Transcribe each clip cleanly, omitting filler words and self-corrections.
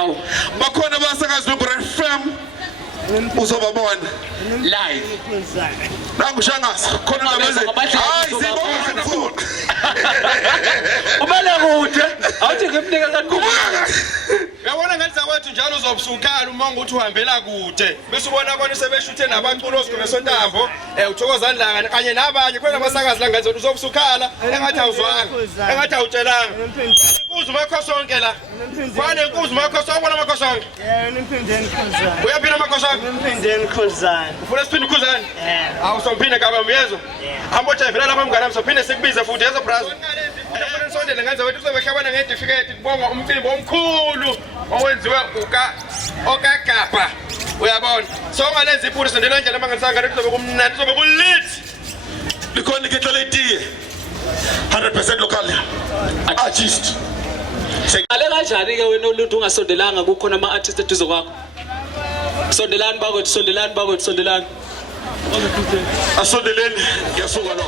Awu. Bakhona abasakazi beBread FM. Uzobabona Live. nangu shangasa khona nabeze hayi sibona mfuthu Ubala kude awuthi ngimnika kakhulu Uyabona ngathi zawethu njalo uzobusukhala uma ngokuthi uhambela kude bese ubona abantu sebeshuthe nabaculo sikole sontambo uthokozani langa kanye nabanye kwena abasakazi la ngathi uzobusukhala engathi awuzwanga engathi awutshelanga inkuzi umakhosonke la kwane inkuzi umakhosonke ubona amakhosonke Nimpindeni khuzana. uyaphina amakhosonke Nimpindeni khuzana. ufuna siphinde ukhuzane awusophinde kaba myezwa hamba ojayivela lapha mngane sophinde sikubize futhi yezo brother ufuna nisondele ngaze wethu uzobehlabana ngedifiketi kubonga umcimbi omkhulu owenziwe okagapha uyabona so ungalenza iphuli sondela ndlela manganisanga kuzobe kumnandi kuzobe kulit likhona ikhetho letiye 100% local artist Ale kanjani ke wena oluntu ungasondelanga kukhona ama artists eduze kwakho Sondelani bakwethu sondelani bakwethu sondelani asondeleni ngiyasuka lo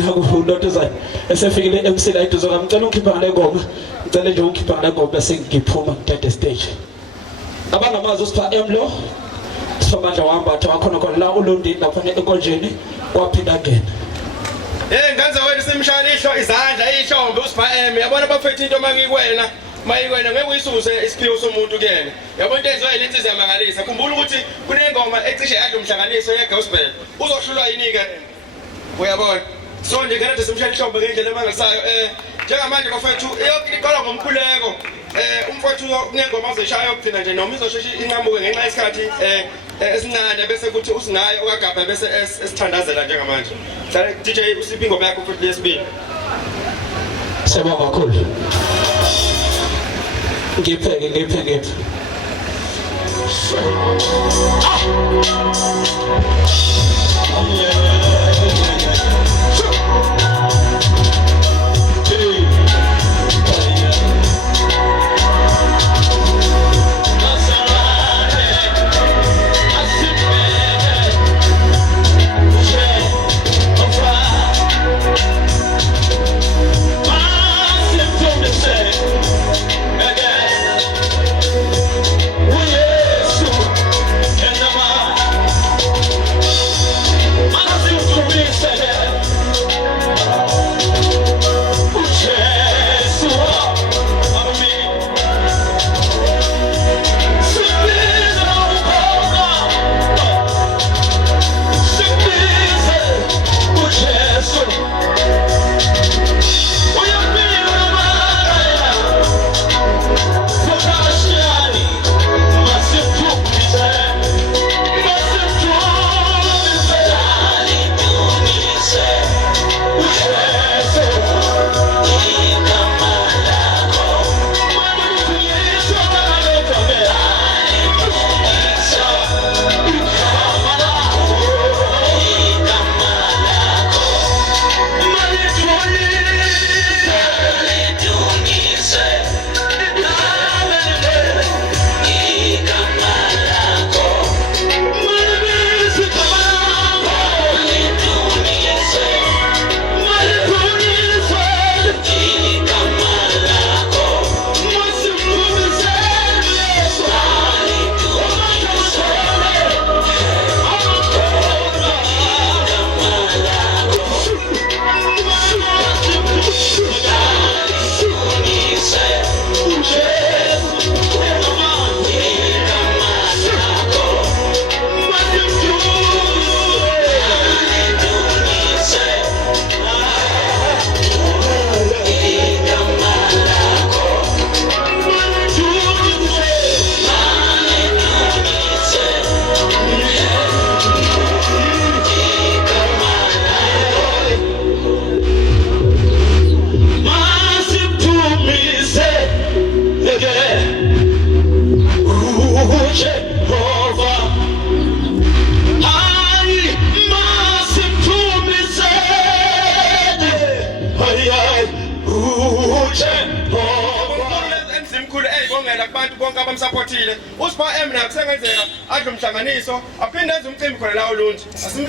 Ndodozana esefikile MC Light uzokamcela ukhipha ngale ngoma ngicela nje ukhipha ngale ngoma bese ngiphuma ngithathe stage abangamazi usipha Emlo Somandla wahamba athi wakhona la uLondini lapha ekonjeni waphinda ngena nganze wethu simshalihlo izandla ihlombe usipha yabona bafethu into mayikwena ngeke uyisuse isiphiwo somuntu kuyena yabona into ezwe lentsizwa yamangalisa khumbula ukuthi kunengoma ecishe yadla umhlanganiso yegospel uzohlulwa yini ke uyabona so nje ngeke simshalihlombe ngendlela emangalisayo njengamanje bafethu iqala ngomkhuleko umfowethu kunengoma azoshaya yokugcina nje noma izosheshe inqamuke ngenxa yesikhathi esincane bese kuthi usingayo okagabha bese esithandazela njengamanje hlale DJ usiphi ingoma yakho futhi lesibili Sema kakhulu ngiphe Abantu bonke abamsupportile usipha na kusengenzeka adle umhlanganiso aphinde enze umcimbi khona la uLuntu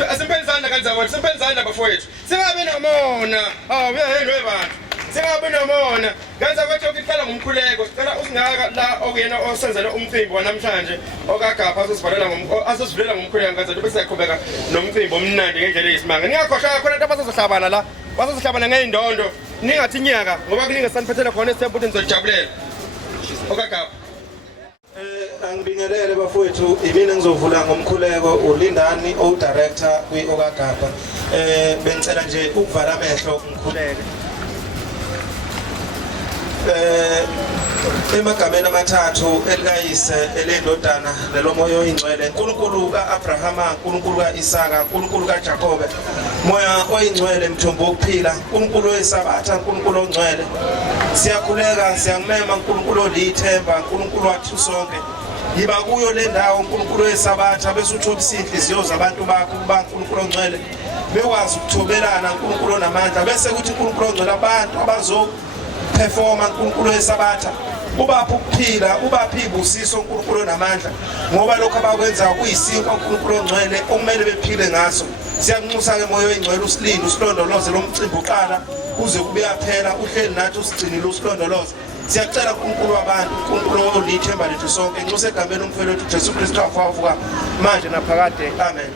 asimpenzana kanjani simpenzana bafowethu singabe nomona uyahendo webantu singabe nomona kanza kwathi okuqala ngomkhuleko sicela usingaka la okuyena osenzela umcimbi wanamhlanje okagapha asosivulela ngomkhuleko kanza bese yaqhubeka nomcimbi omnandi ngendlela eyisimanga ngiyakhohlwa khona abantu abazohlabana la bazohlabana ngeindondo ningathi nyaka ngoba kuningi saniphathela khona esithembu ukuthi nizojabulela okagapha Angibingelele bafowethu imina ngizovula ngomkhuleko uLindani o-director kwi-okagapha bengicela nje ukuvala amehlo ngikhuleke emagameni amathathu elikayise elendodana nelomoya oyingcwele uNkulunkulu kaAbrahama uNkulunkulu kaIsaka uNkulunkulu kaJakobe moya oyingcwele mthombo wokuphila uNkulunkulu oyisabatha uNkulunkulu ongcwele siyakhuleka siyangimema uNkulunkulu olithemba uNkulunkulu wathu sonke yiba kuyo le ndawo uNkulunkulu oyisabatha bese uthola inhliziyo zabantu bakho kuba uNkulunkulu ongcwele bekwazi ukuthobelana uNkulunkulu onamandla bese kuthi uNkulunkulu ongcwele abantu abazo performa uNkulunkulu oyisabatha ubapha ukuphila, ubapha ibusiso uNkulunkulu namandla ngoba lokho abakwenza kuyisinkwa uNkulunkulu ongcwele okumele bephile ngaso. Siyanxusa ke moya oyingcwele usilinde usilondoloze lo mcimbi uqala uze kube yaphela uhleli nathi usigcinile usilondoloze. Siyacela uNkulunkulu wabantu, uNkulunkulu olithemba lethu sonke, nxusa egameni umfelo wethu Jesu Kristu wavuka manje naphakade. Amen.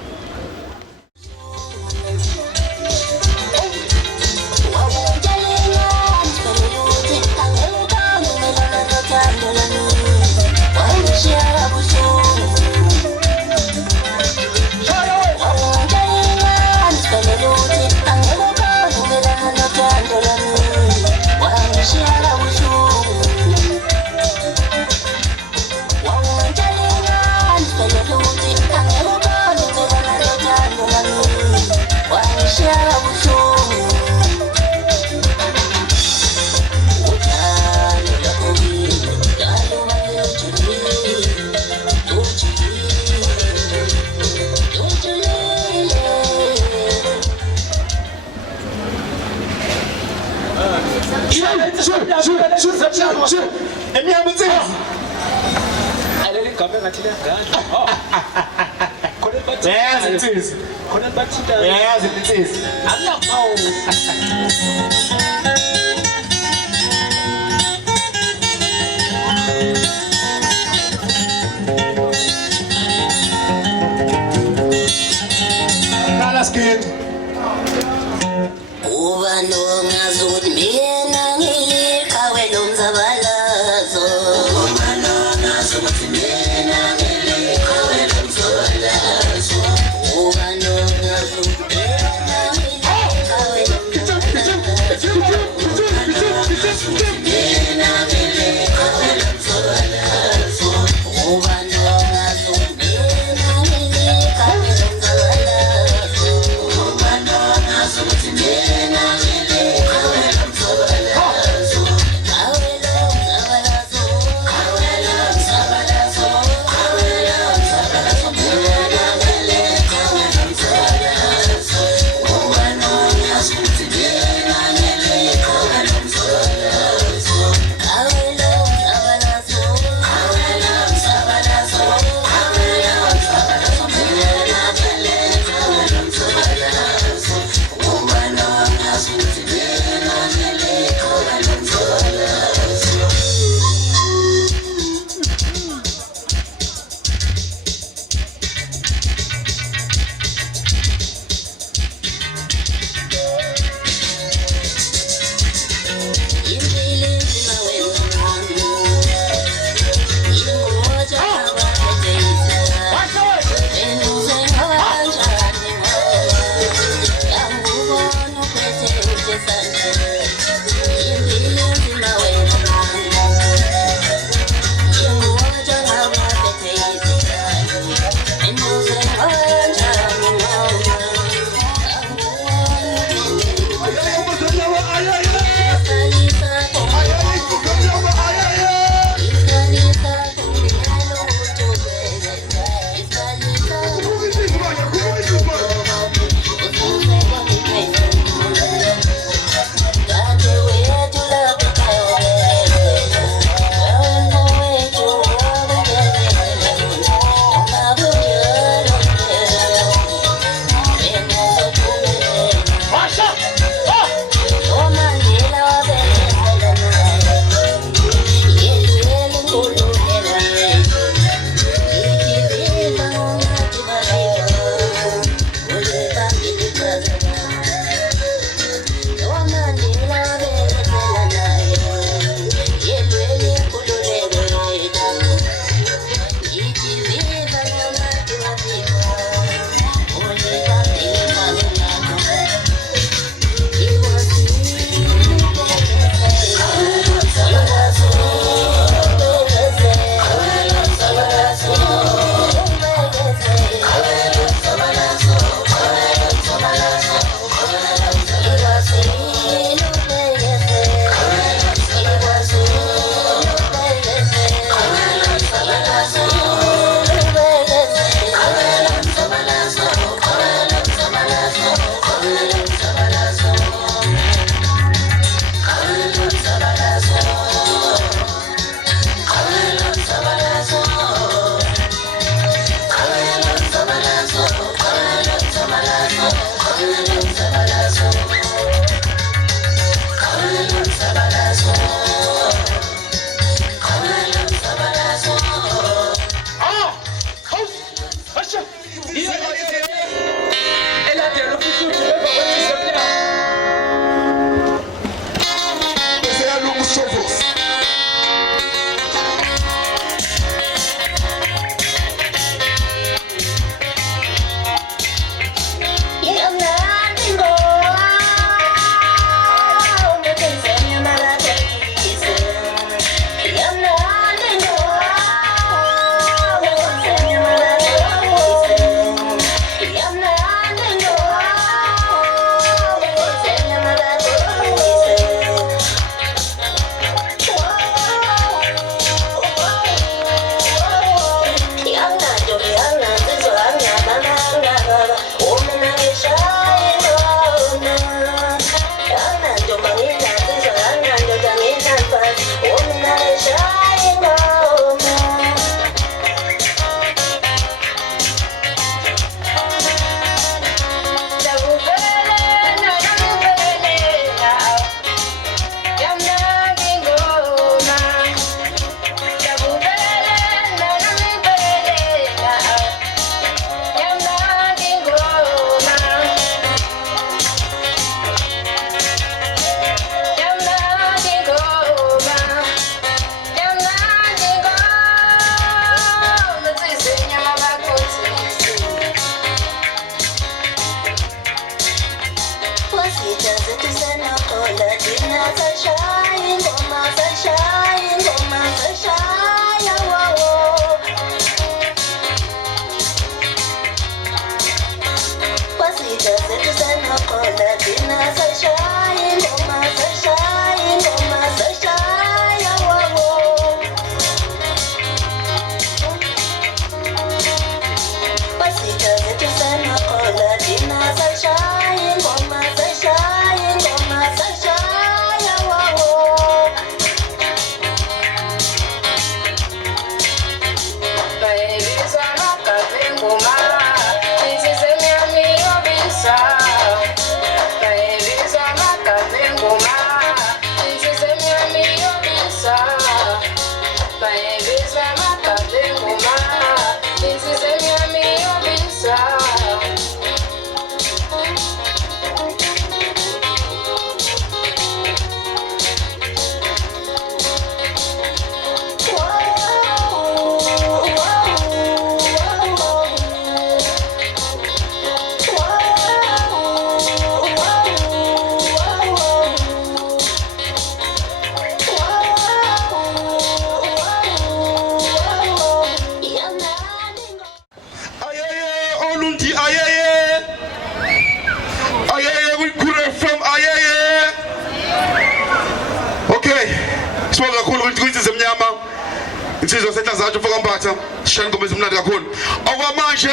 insizwa sethazathi ufaka mbatha shani ngoma ezimnandi kakhulu okwamanje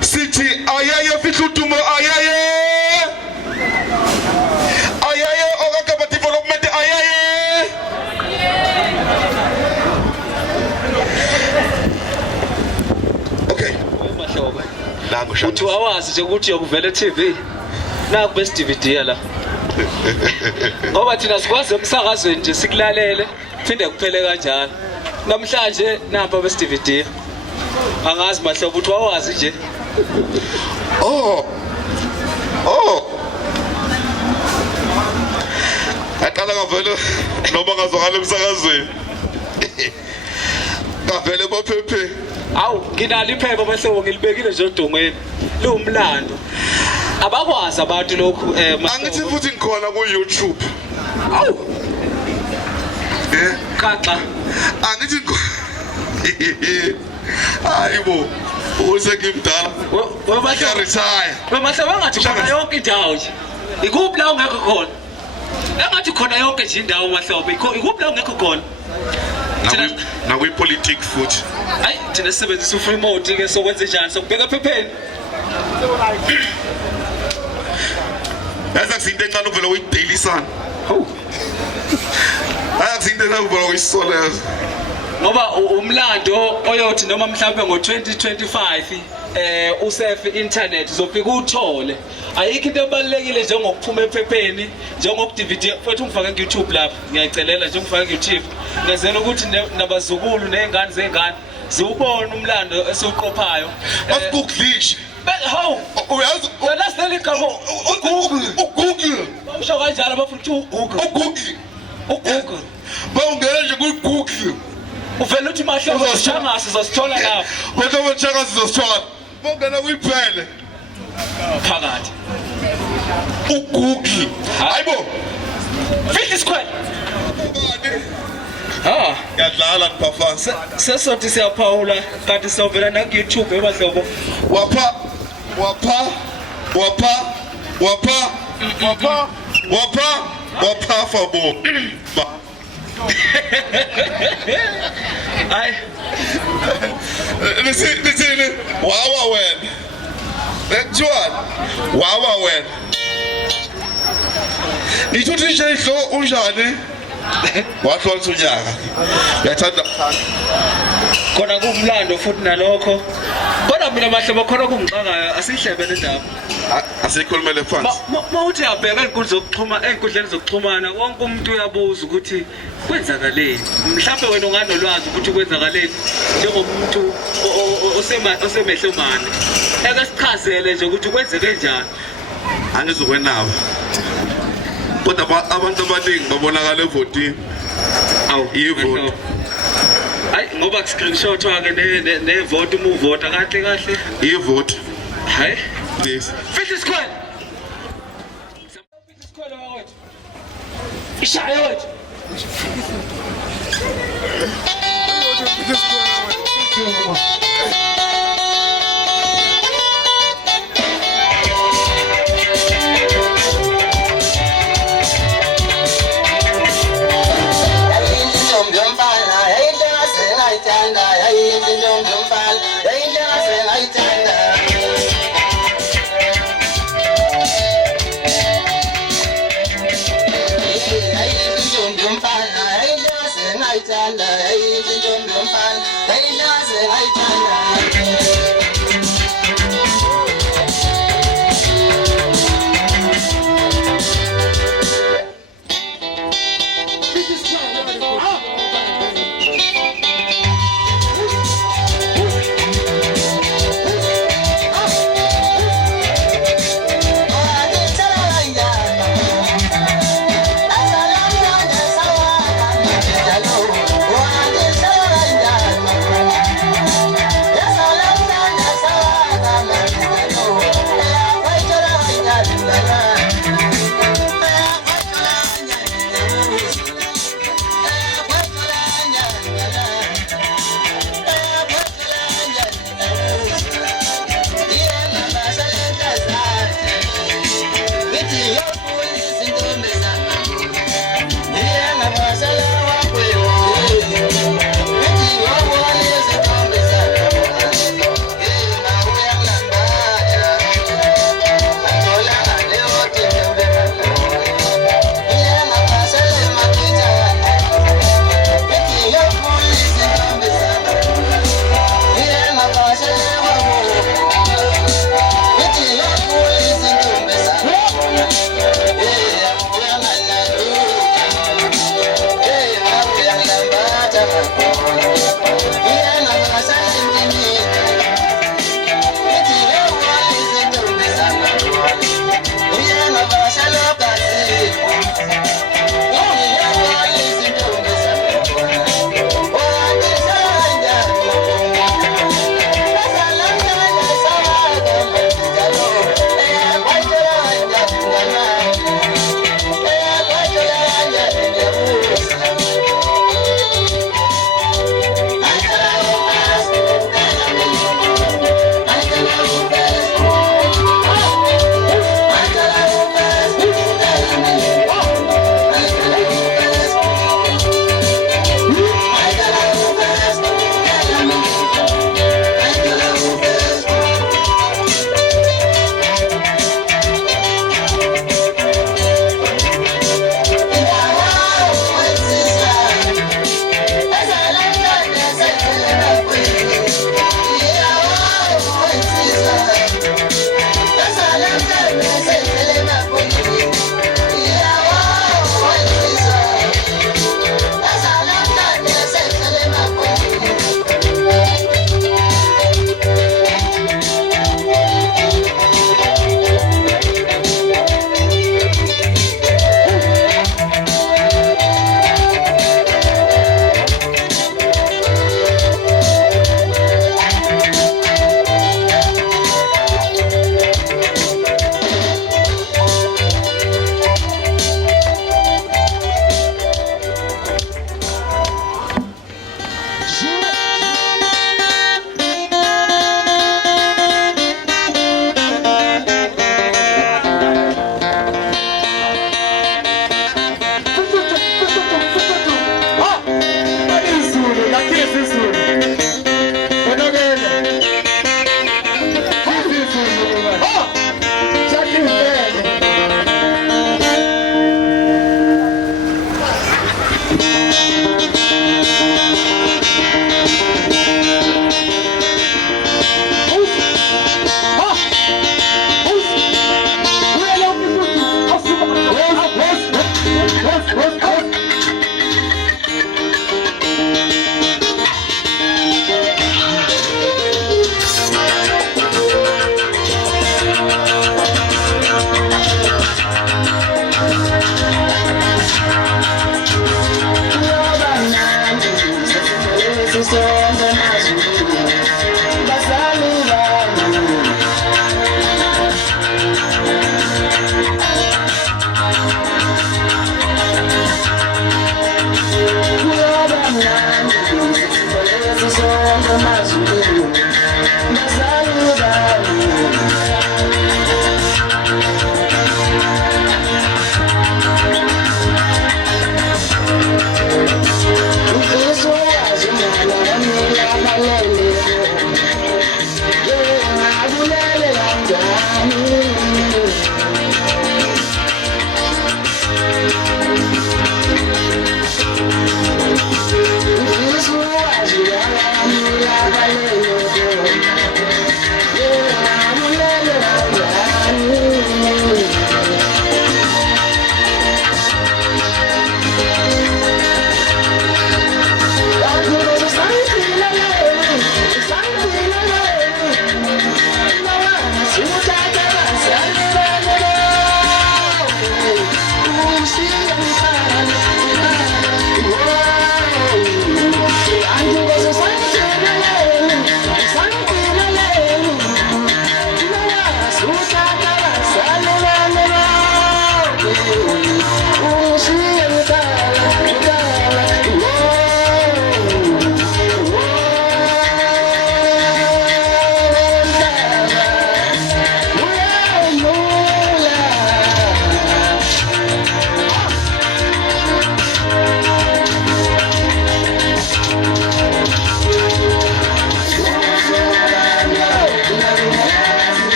sithi ayeye fihla udumo ayeye okagaba development ayeye okay mahlobo nangu shani uthi awazi nje ukuthi uyakuvela TV naku best DVD la ngoba thina sikwazi emsakazweni nje sikulalele phinde kuphele kanjalo namhlanje napa best DVD angazi mahlobo uthi wawazi nje aqala ngavela noma ngazwakala emsakazweni ngavela emaphephe awu nginalo iphepha mahlobo ngilibekile nje odongweni liwumlando abakwazi abantu lokhu angithi futhi ngikhona ku YouTube awu kaxa angithi hayibo usengimdala wabahla retire wamahla bangathi khona yonke indawo nje ikuphi la ungekho khona engathi khona yonke nje indawo mahlobo ikuphi la ungekho khona na kwi politics futhi hayi thina sisebenzisa remote ke sokwenza njani sokubeka phepheni yazi akusinto encane uvela kwi Daily Sun akusinto encane uvela kwi Solas ngoba umlando oyothi noma mhlawumbe ngo2025 usefe internet uzofika uthole ayikho into ebalekile njengokuphuma ephepheni njengokudivide futhi ungifake ku YouTube lapha ngiyayicelela nje ungifake ku YouTube ngezela ukuthi nabazukulu nezingane zengane ziwubona umlando esiuqophayo basikuglishe how uyazi let's tell it come Google usho kanjalo bafuna Google bawungena nje ku Google uvela uthi mahlobo sishangasi sizosithola lapha kodwa wetshaka sizosithola bongena kuyiphele phakathi uGoogle hayibo 50 square yadlala performance sesothi siyaphawula kanti sovela na ku YouTube emahlobo wapha fabo ay listen wawa wena letjuan wawa wena nithuthi nje ihlo unjani wahlolisa unyaka yathanda khona kumlando futhi nalokho kodwa mina mahlobo khona kungixakayo asihlebele indaba asikhulumele phansi mawuthi yabheka enkundleni zokuxhumana wonke umuntu uyabuza ukuthi kwenzakaleni mhlawumbe wena unganolwazi ukuthi kwenzakaleni njengomuntu osemehlomane eke sichazele nje ukuthi kwenzeke njani angizokwenaba kodwa abantu abaningi babonakala evotini awu ivote hayi ngoba screenshot wake nevote uma uvota kahle ivote hayi yes 50 square ishaya wethu Yes, I love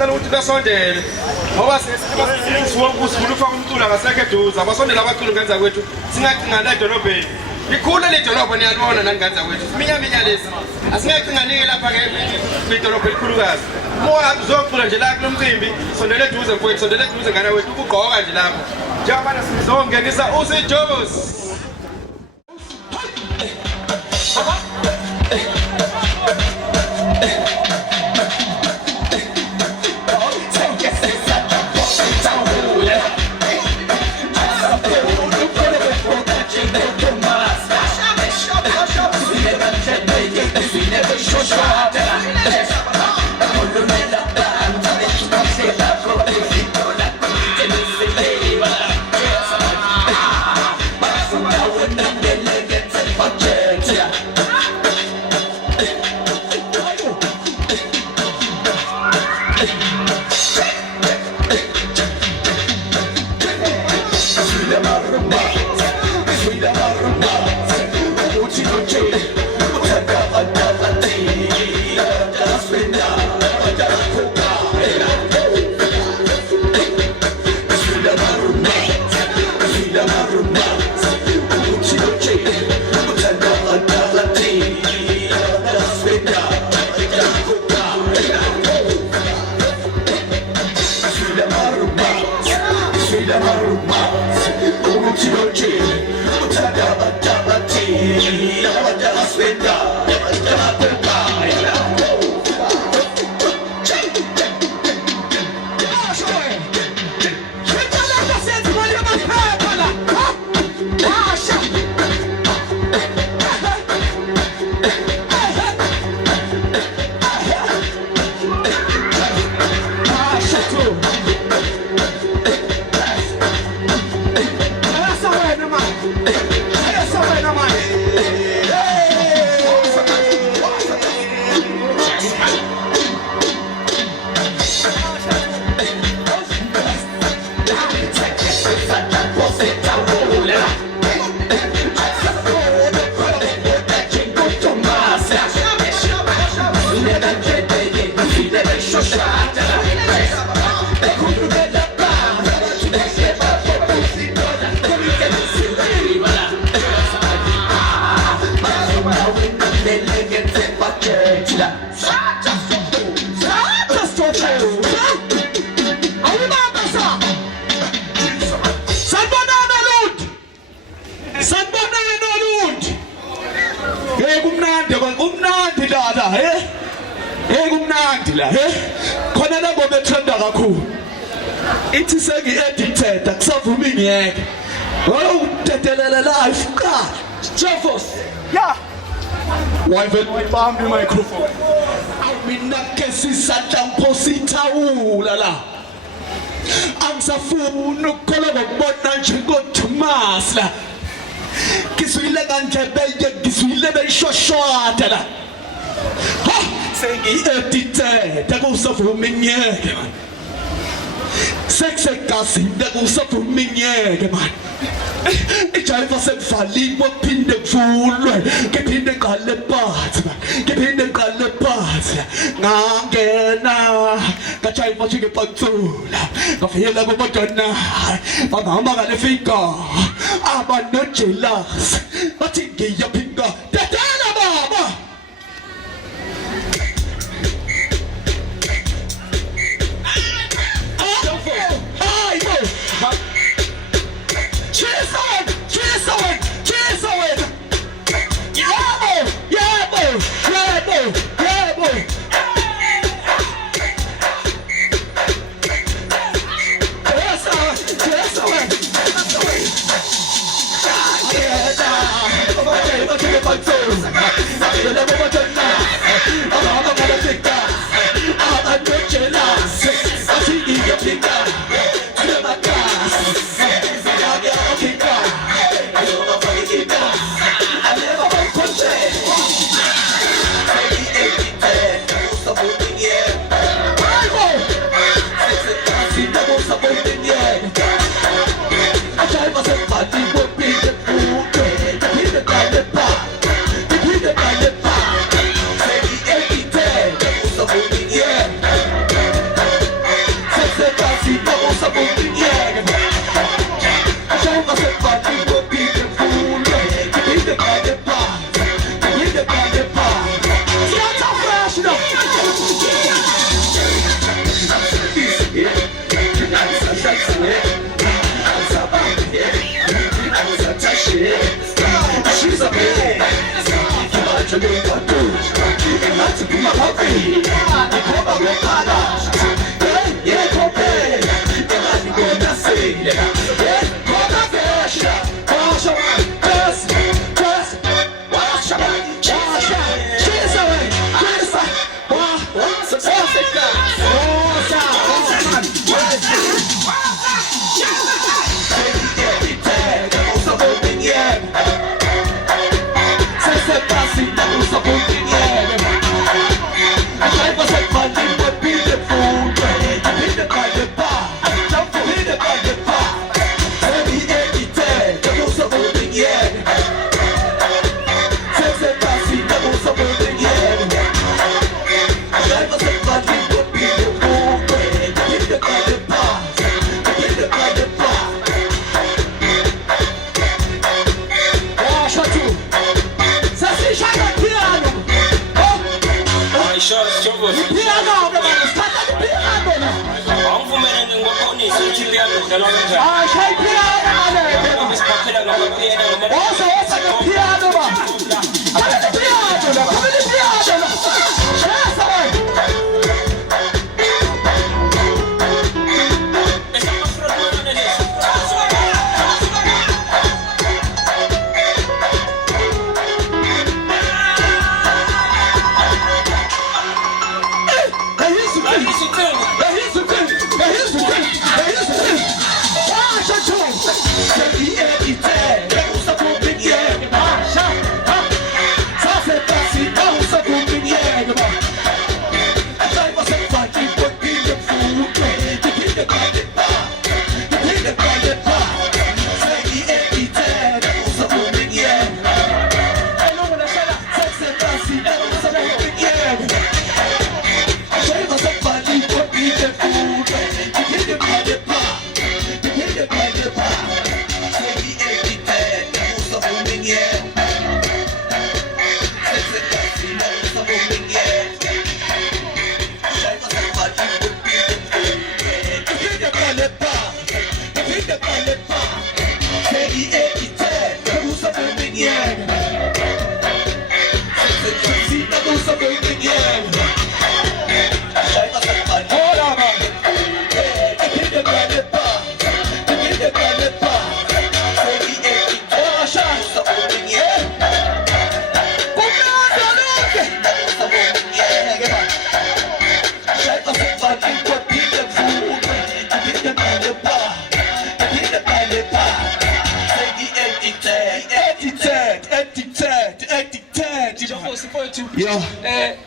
ngicela ukuthi basondele ngoba sifuna ufaka umculo ngasekho eduze abasondela abaculi ngenza kwethu singacinga edolobheni ikhulu ledolobho niyalibona nangenza kwethu minyaminya lesi asingacinganike lapha-ke kwidolobho elikhulukazi moya uzocula nje la kulo mcimbi sondele eduze mfowethu sondele eduze ngane wethu ukugqoka nje lapho njengobana sizongenisa uSijobos. Khona la ngoba ethanda kakhulu ithi sengi-addicted akusavumi ngiyeke udedelela life qala Jeffos Yeah. wayibamba i-microphone mina ke sisatla mphosithawula la angisafuni ukukhola ngokubona nje ngoThomas la kisuyile kandlebe kisuyile beyishoshwada la sengi-addicted akusavumi ngiyeke man seksekazini akusavumi ngiyeke man ijayiva sekuvaliwe kuphinde kuvulwe ngiphinde ngiqale phansi ngiphinde ngiqale phansi ngangena ngajayiva nje ngepantsula ngafiyela kubodwana bangihamba ngale fika abanojealous bathi ngiyaphinga dadana baba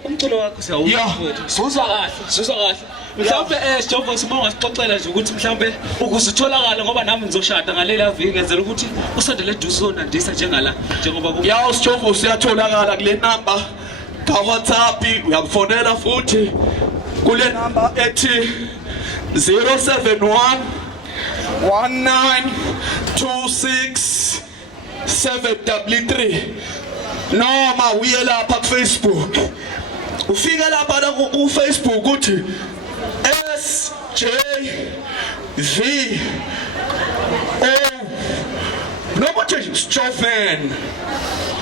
umculo wakho siyawuzwa kahle mhlawumbe Jehova simawasixoxela nje ukuthi mhlawumbe ukuzitholakala ngoba nami ngizoshada ngalela viki ngenzela ukuthi usondele eduze onandisa njengala njengoba Jehova usiyatholakala kule number ka WhatsApp uyafonela futhi kule number ethi 071 1926 733 noma uye lapha ku Facebook ufika lapha ku Facebook uthi SJV noma uthi Stofman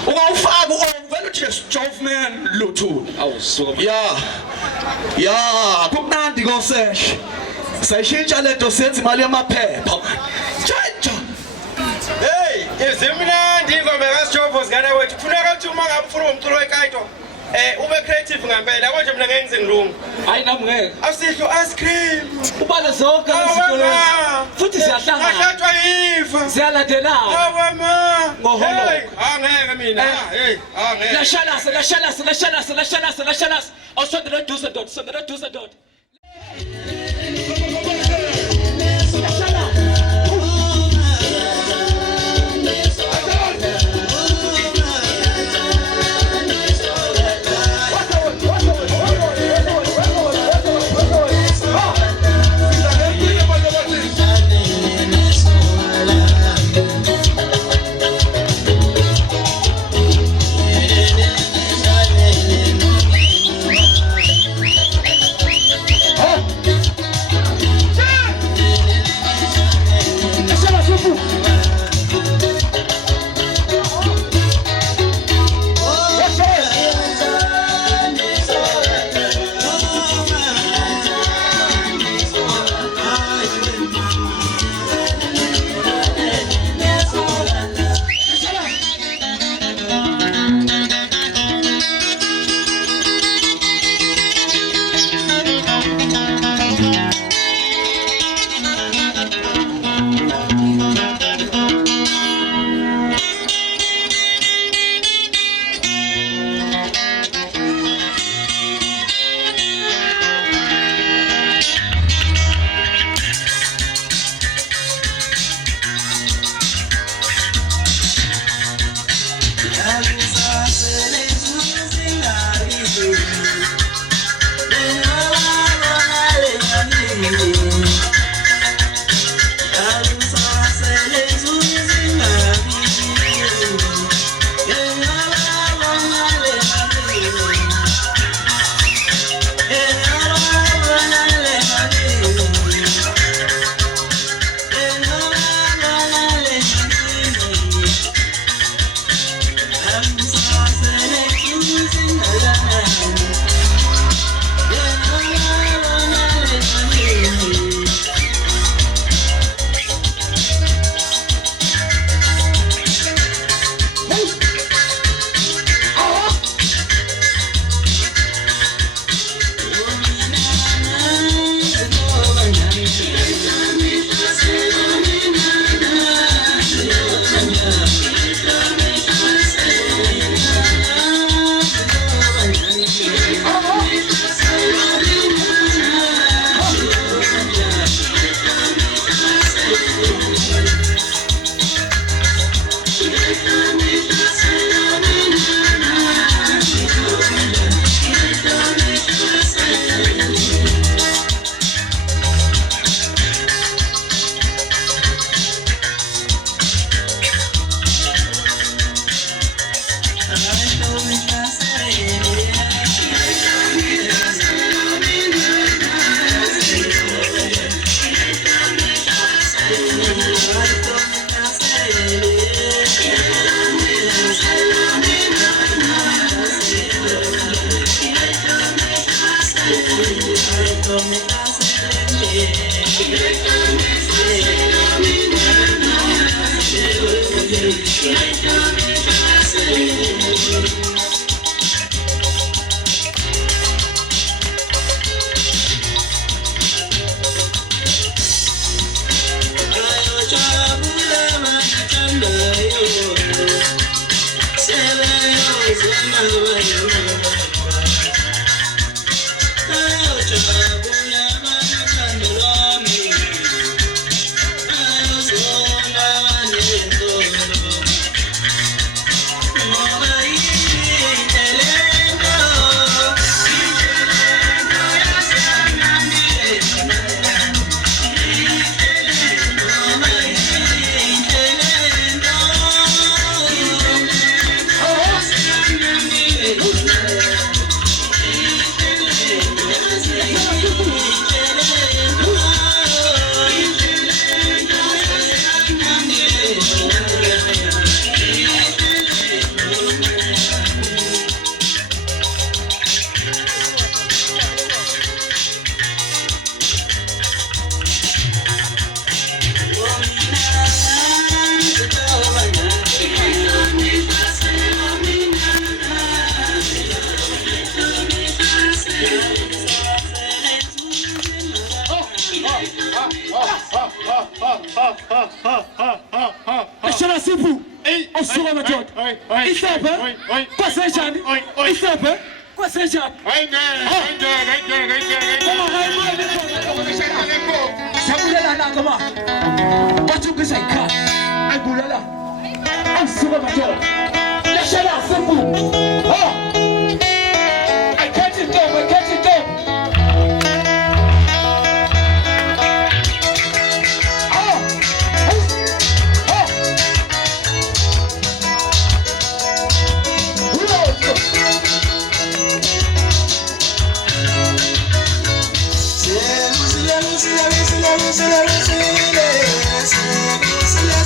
ungawufaka uvela uthi Stofman lutho awusuka ya kumnandi kosesh sayishintsha lento senze imali yamaphepha tshetsha izimnandi ingoma kaSjova singane wethu kufuneka ukuthi uma ngabe ufuna umculo wekayito ube creative ngempela yabo nje mina ngeke ngize ngilungu hayi nami ngeke asidlo ice cream ubale zonke izinto futhi siyahlangana ahlatshwa yifa siyalandelana awama ngoholo angeke mina angeke lashalasa awusondela eduze dot Ashana sipu. Osuka matot. Isape. Kwa session. Isape. Kwa session. Sabulela na kama. Watu kisa ika. Abulela. Osuka matot. Ashana sipu. I can't it go. I can't it go.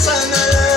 Sana la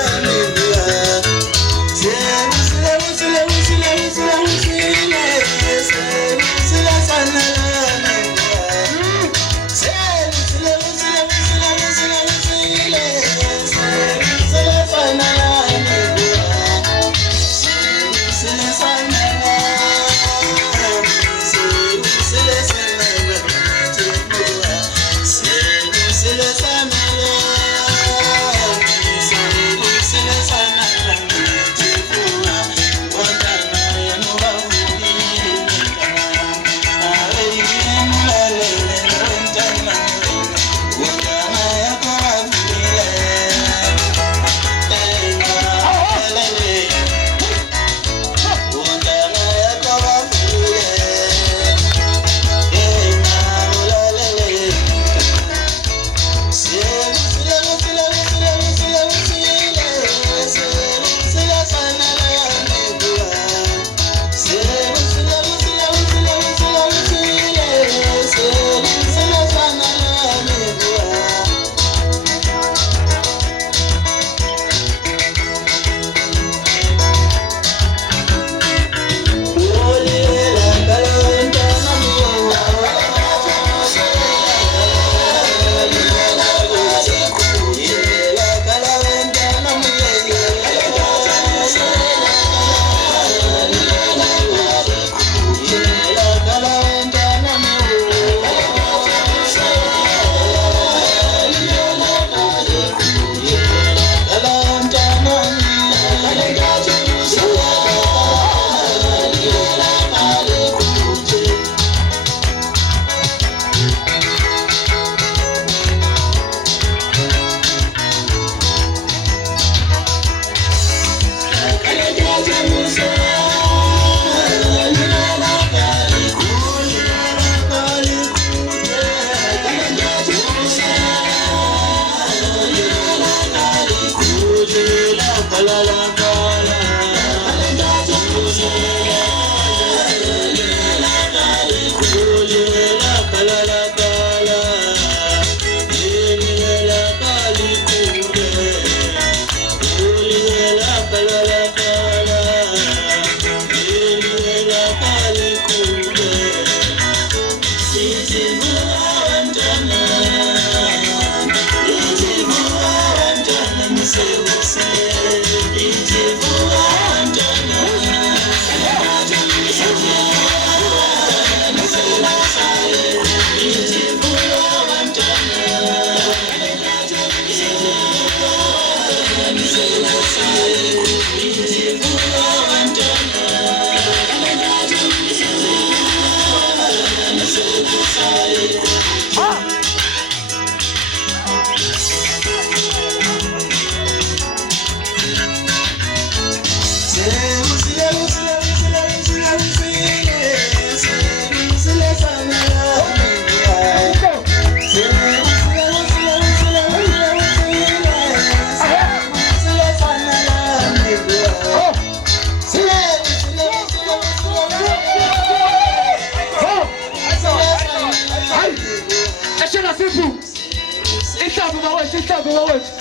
bafowethu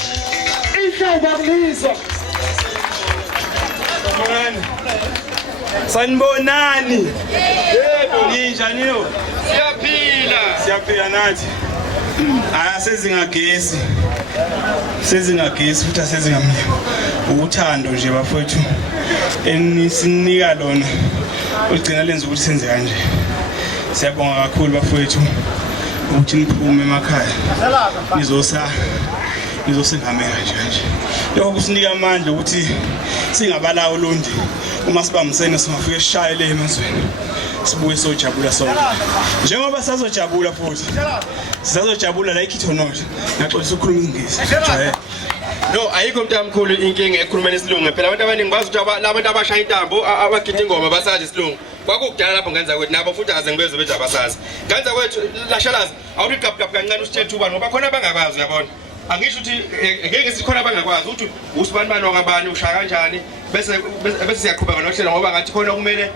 ihlaba kulizwa Sanibonani. Yebo ninjani yo? Siyaphila nathi. Sezingagesi futhi asezingamlilo. Uthando nje bafowethu enisinika lona ugcina lenza ukuthi senze kanje. Siyabonga kakhulu bafowethu ukuthi niphume emakhaya nizosengamela nje. Lokho kusinika amandla ukuthi singabalawo londi uma sibambisene singafika sishaye le emazweni sibuye sojabula sonke njengoba sazojabula futhi sizazojabula la eKithonoto ngaxolisa ukukhuluma ingisi no ayikho mntamkhulu inkinga ekhulumeni isilungu phela abantu abaningi bazi ukuthi labantu abashaya intambo abagida ingoma basazi isilungu kwakukudala lapho ngenza kwethu nabo futhi aze ngibeze bethu abasazi ngenza kwethu lashalazi awuthi gap kancane usithethe uba ngoba khona abangakwazi uyabona angisho ukuthi ngeke sikhona abangakwazi ukuthi usibani bani wakabani ushaya kanjani bese siyaqhubeka nohlelo ngoba ngathi khona kumele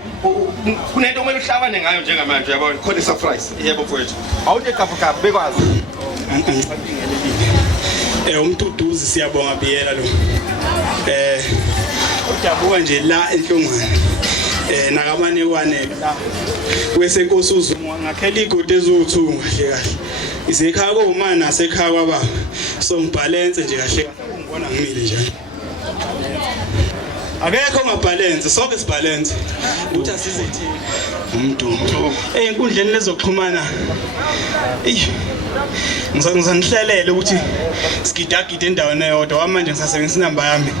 kunento kumele uhlabane ngayo njengamanje uyabona khona isurprise yebo mfowethu awuthi gap bekwazi umduduzi siyabonga biyela lo ujabuka nje la enhlongwane nakamanekwane la kwesenkosi uZuma ngakhela igodi eziwu2 kahle kahle isekhaya komama nasekhaya kwababa so ngibalance nje kahle ngibona ngimile njalo akekho ngabalance sonke sibalance ukuthi asizethi umuntu einkundleni lezokuxhumana ngizanihlelele ukuthi sigidagide endaweni eyodwa wamanje ngisasebenzisa inamba yami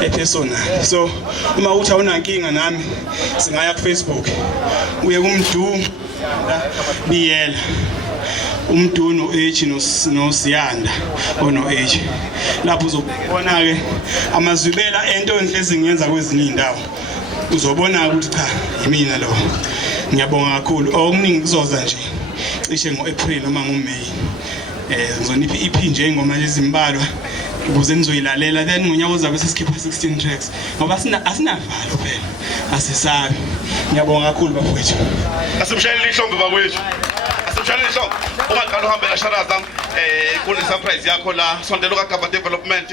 epersonal so uma uthi awunankinga nami singaya ku Facebook uye kumdu biyela umdu no H no Siyanda ono H lapho uzobona ke amazwibela ento enhlezi ngiyenza kwezinye indawo uzobona ukuthi cha yimina lo ngiyabonga kakhulu okuningi kuzoza nje cishe ngoApril noma ngoMay ngizonipha iP nje ingoma lezimbalwa ukuze nizoyilalela then ngonyaka ozabe sesikhipha 16 tracks ngoba asinavalo phela asisabi ngiyabonga kakhulu bafowethu asimshayelele ihlombe bakwethu asimshayelele ihlombe ungaqala uhambela Sharaza kune surprise yakho la sondelo kaGaba Development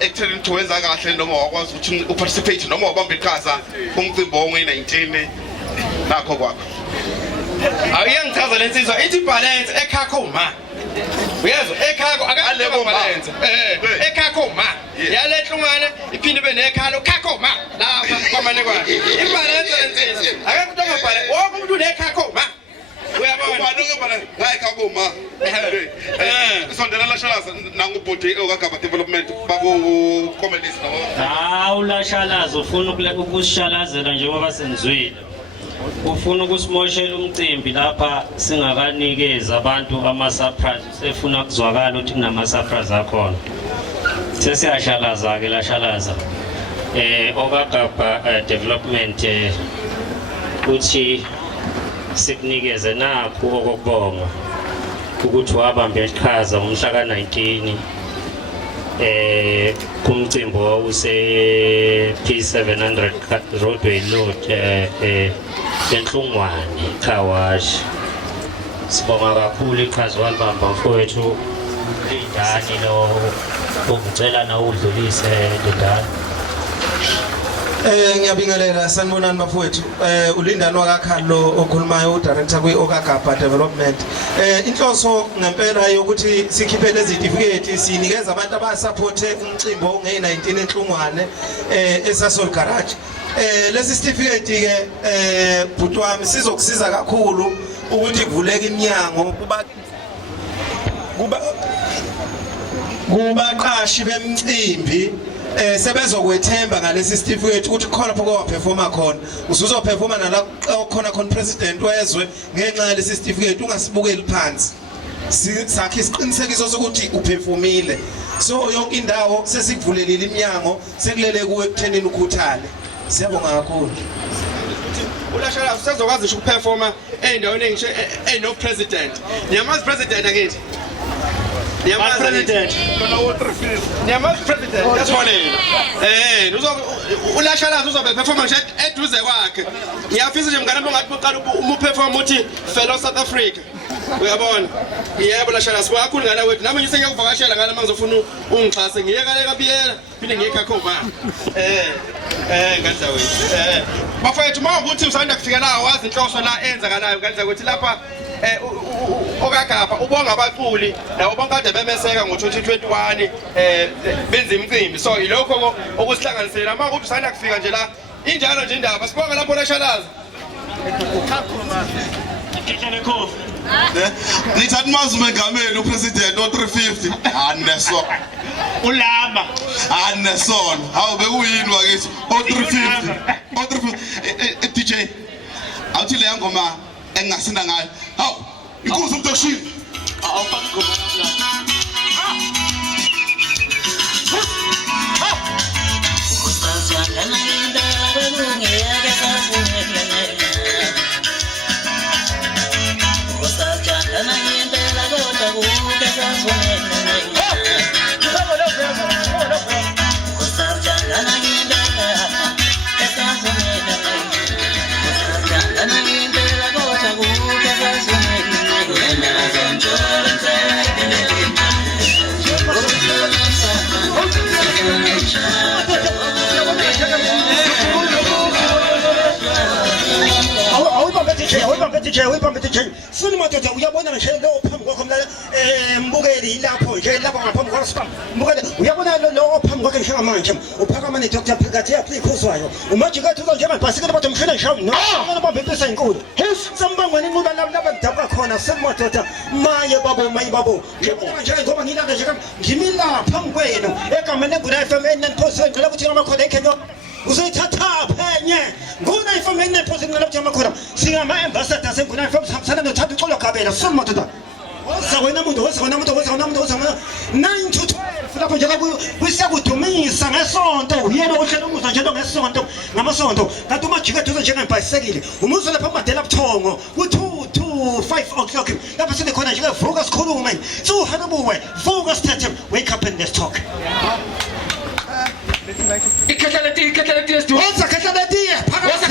ekutheni ukuthi wenza kahle noma wakwazi ukuthi uparticipate noma wabamba iqhaza kumcimbi onge-19 nakho kwakho ayiyangichaza lensizwa ithi balance ekhakhoma uyezwa ekhakho akaleko balance ekhakhoma yalenhlungane iphinde ibe nekhalo khakhoma lapha kwamanekwane ibalance lensizwa akekho ongabhalance wonke umuntu unekhakhoma uyabona ngayikhakhoma sondela lashalaza nangubhodi okaGaba Development baku-communist Lashalaza ufuna ukusishalazela njengoba senzwile ufuna ukusimoshela umcimbi lapha singakanikeza abantu ama-surprise sefuna ukuzwakala ukuthi kunama-surprise akhona sesiyashalaza ke lashalaza okaGaba Development uthi sikunikeze nakho okokubonga ukuthi wabambe iqhaza ngomhla ka-19 kumcimbi owawuse P700 Roadway Road enhlungwane Khawashi sibonga kakhulu iqhaza walibamba mfowethu Lindani lo ukucela na udlulise Lindani ngiyabingelela sanibonani bafowethu uLindani wakaKhalo okhulumayo udirector kweOkaGaba Development inhloso ngempela yokuthi sikhiphe lezi certificate sinikeza abantu abasupporte umcimbi onge-19 enhlungwane eSasol Garage lesi certificate ke bhuti wami sizokusiza kakhulu ukuthi kuvuleke iminyango kubaqashi bemcimbi sebezokwethemba ngalesi certificate ukuthi khona phoko waperforma khona usuzoperforma nala khona president wezwe ngenxa yalesi certificate ungasibukeli phansi sakhe isiqinisekiso sokuthi uperformile so yonke indawo sesikuvulelile iminyango sekulele kuwe ekuthenini ukhuthale siyabonga kakhulu uLashalaza usezokwazi nje ukuperforma endaweni engisho eno president nyamazi president akithi Niyamazi president yasibonela ulashalaza uzobe performa nje eduze kwakhe ngiyafisa nje mngane bongathi uqala umuperform uthi fellow South Africa uyabona yebo lashalaza kwakhulu ngana wethu nami ngise ngiyakuvakashela ngala mangizofuna ungixhase ngiyekale kabiyela phinde ngiyekhakho ba ngandla wethu bafethu mawukuthi usanda kufika la wazi inhloso la enzakalayo ngandla ukuthi lapha okagapha ubonga abaculi nawo bonke kade bemeseka ngo2021 benza imicimbi so ilokho okusihlanganisela manje ukuthi usanda kufika nje la injalo nje indaba sibonga lapho lashalaza Nithathi mazi umengameli upresident o350 aneso ulama aneson hawu bekuyini wakithi o350 DJ awuthi le ngoma engasinda ngayo hawu inkuzo umdokshini awufaka ingoma Sini madoda uyabona nje lo phambi kwakho mla mbukeli lapho nje lapho ngaphambi kwakho spam mbukeli uyabona lo phambi kwakho nje ngamanje uphakama ne Dr. Phakathi yaphi ikhoswayo umajika thuka nje mabhasikele bathi mshina ngishawu no ngona bambepesa inkulu sambangweni inquba laba dabuka khona sini madoda maye babo ngiyabona nje ngoba ngilanda nje ngimila phambi kwenu egameni nguna FM n9% ngicela ukuthi ngamakhoda eKenya uzayithatha phenye nguna FM n9% ngicela ukuthi ngamakhoda singama ambassadors enguna FM sihambisana noThando Xolo Gabela sini madoda Woza wena muntu 9 to 12 lapho nje kuyakudumisa ngesonto uyena ohlela umuzwa njalo ngesonto ngamasonto kanti umajika duze njengebhayisekile umuzwa lapha amadela buthongo ku2 to 5 o'clock lapho sine khona nje vuka sikhulume suhanubuwe vuka sithathe wake up and let's talk ikhathalati sidu Woza khathalati phakathi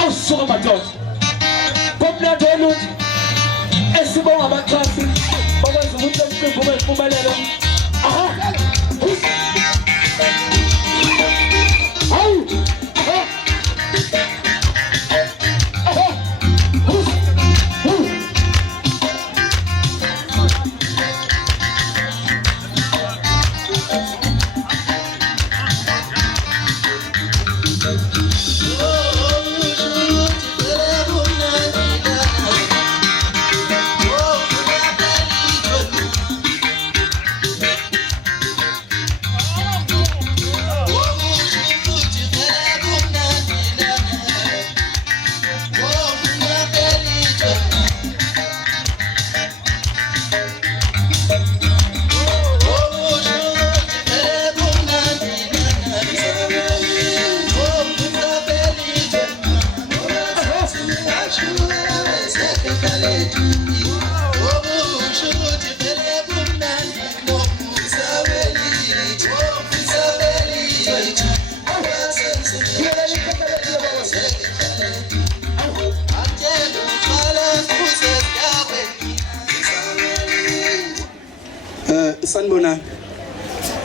Awusuka madoda komnandi oluthi esibonga abaxhasi bakwenza ukuthi umcimbi ube yimpumelelo. Aha hawu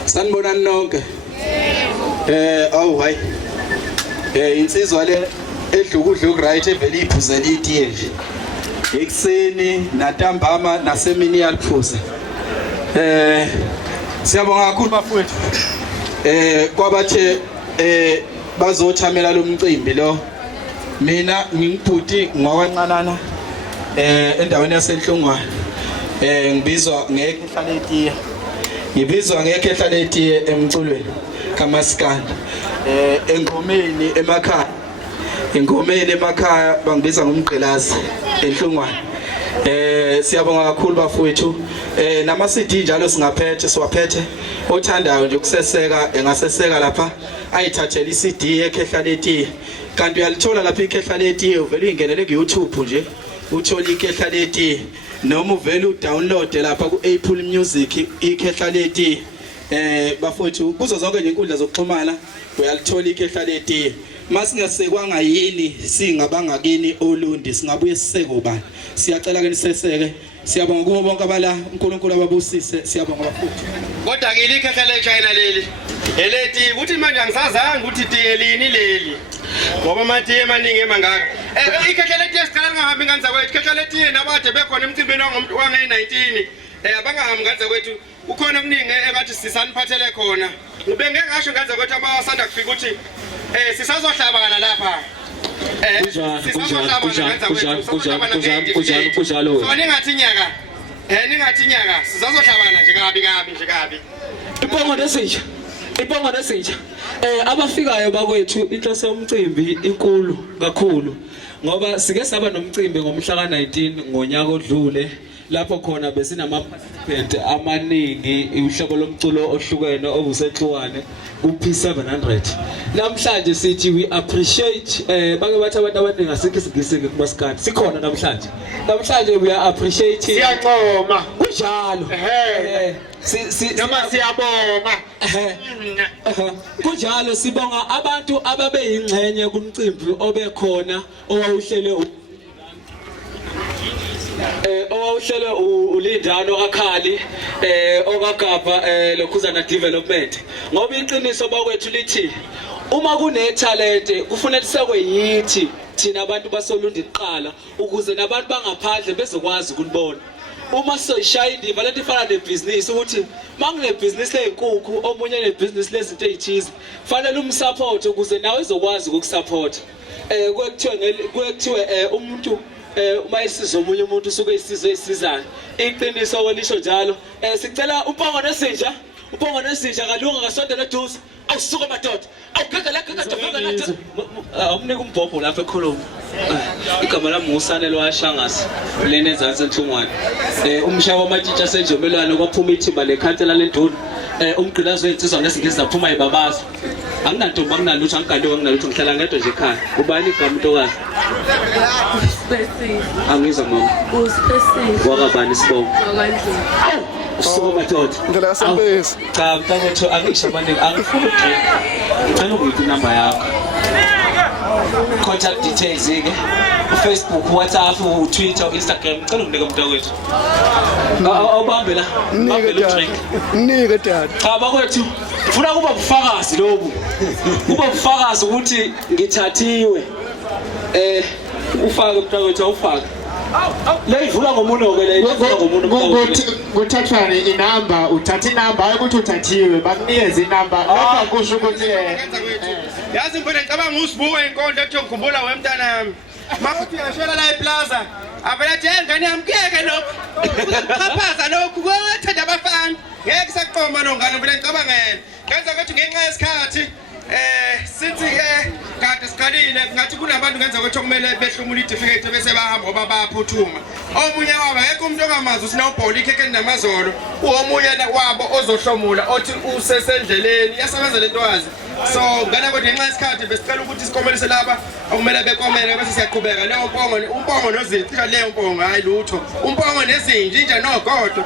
sanibonani nonke. Awu hayi insizwa le edla ukudla okuright evele iphuzela itiye nje ekuseni nantambama nasemini yaliphuza. Siyabonga kakhulu bafowethu kwabathe bazothamela lo mcimbi lo. Mina ngingibhuti ngwakwancanana endaweni yasenhlongwane. Ngibizwa ngekhe hlale ngibizwa ngekhe ehlala etiye emculweni kaMaskandi engomeni emakhaya bangibiza ngomgqilazi enhlungwane. Siyabonga kakhulu bafowethu nama CD njalo singaphethe siwaphethe othandayo nje ukuseseka engaseseka lapha ayithathela iCD yekhe ehlala etiye kanti uyalithola lapha ikhehla letiye uvela uyingenele ku YouTube nje uthola ikhehla letiye noma uvela udownload lapha ku Apple Music ikhehla letiye. Bafowethu kuzo zonke nje inkundla zokuxhumana uyalithola ikhehla letiye masingasekwanga yini singabangakini olundi singabuye siseke ubani siyacela ke niseseke siyabonga kubo bonke abala uNkulunkulu ababusise siyabonga bafuthu kodwa ke likhehla le China leli eleti ukuthi manje angisazanga ukuthi tiyelini leli ngoba manje emaningi emangaka ikhehla leti esiqala ngahambi nganza kwethu ikhehla leti nabade bekhona emcimbini wange19 abangahambi nganza kwethu ukhona omningi ebathi sisaniphathele khona ngibengeke ngasho nganza kwethu abasanda kufika ukuthi sisazohlabana lapha kunjalo so ningathi nyaka sizazohlabana nje kabi ibongo nesitsha abafikayo bakwethu inhloso yomcimbi inkulu kakhulu ngoba sike saba nomcimbi ngomhla ka19 ngonyaka odlule lapho khona besinama participant amaningi uhlobo lomculo ohlukene obuseXuwane uP700 namhlanje sithi we appreciate bake bathi abantu abaningi asikho isigisi kumaskati sikhona namhlanje we are appreciating siyaqoma kunjalo noma siyabonga kunjalo sibonga abantu ababeyingxenye kumcimbi obekhona owawuhlele ulindano kakhali okagaba lokhuzana development ngoba iqiniso bakwethu lithi uma kune talent kufanele sekwe yithi thina abantu basolunda iqala ukuze nabantu bangaphandle bezokwazi ukulibona uma soyishaya indiva lento ifana nebusiness ukuthi mangine business lezinkukhu omunye nebusiness lezinto ezithize fanele umsupport ukuze nawe ezokwazi ukusupport kwekuthiwe umuntu uma isizo omunye umuntu usuke isizwe isizayo iqiniso welisho njalo sicela umbongo nesitsha kalunga kasondela eduze awusuka madoda awugega la awumnika umbhobho lapha ekholomo igama lami ngusanelo washangasi lena ezantsi enhlungwane umshaya wamatshitsha senjomelwane kwaphuma ithimba lekhansela lenduna umgqilazi wensizwa ngesingisi zaphuma ibabaza anginantombi anginalutho angigaliwe anginalutho ngihlala ngedwa nje ekhaya ubani igama ntokazi angizwa mama wakabani isibongo usuku madoda Ndlela kasempesi cha mntakwethu angisho abaningi angifuni udrink ngicela ukuyiphi inamba yakho contact details ke Facebook WhatsApp Twitter Instagram ngicela unginike mntakwethu awubambe la bambela udrink nike dad cha bakwethu ngifuna kuba ubufakazi lobu kuba ubufakazi ukuthi ngithathiwe ufake mntakwethu awufake leyivula ngomuno ke kuthathwane inamba uthatha inamba ukuthi uthathiwe bakunikeza inamba lapha kusho ukuthi yazi mfana ngicabanga usibuke inkonzo ethi ngikhumbula wemntana yami makuthi uyashwela la eplaza avela nje ngane yami kuyeke lokho uzaphaza lokho kwathanda abafana ngeke saqoma nongane vele ngicabanga yena ngenza ukuthi ngenxa yesikhathi sithi kade siqalile ngathi kunabantu ngenza ukuthi kumele behlumule certificate bese bahamba ngoba bayaphuthuma omunye wabo akekho umuntu ongamazi uSnowball ikheke namazolo uomunye wabo ozohlomula othi usesendleleni yasebenza lento wazi so ngana kodwa ngenxa yesikhathi besicela ukuthi sikomelise laba okumele bekomele bese siyaqhubeka leyo umbongo nozithi cisha leyo mbongo hayi lutho umbongo nezinja inja nogodo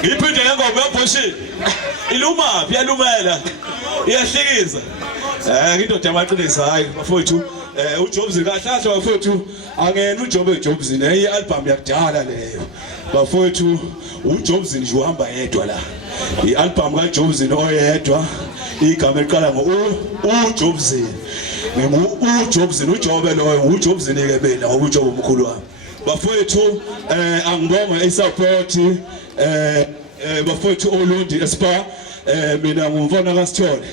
Ngiphinde ngengoma yobhoshini. Iluma iyalumela. Iyahlikiza. Indoda yamaqinisa hayi bafowethu uJobs kahlahlwa bafowethu angena uJobs ne album yakudala leyo. Bafowethu uJobs nje uhamba yedwa la. Ialbum kaJobs oyedwa igama eqala uJobs. uJobs uJobe loyo uJobs ke mina ngoba uJobe umkhulu wami. Bafowethu angibonga isupport bafowethu Olundi Spa mina ngumfana kaSithole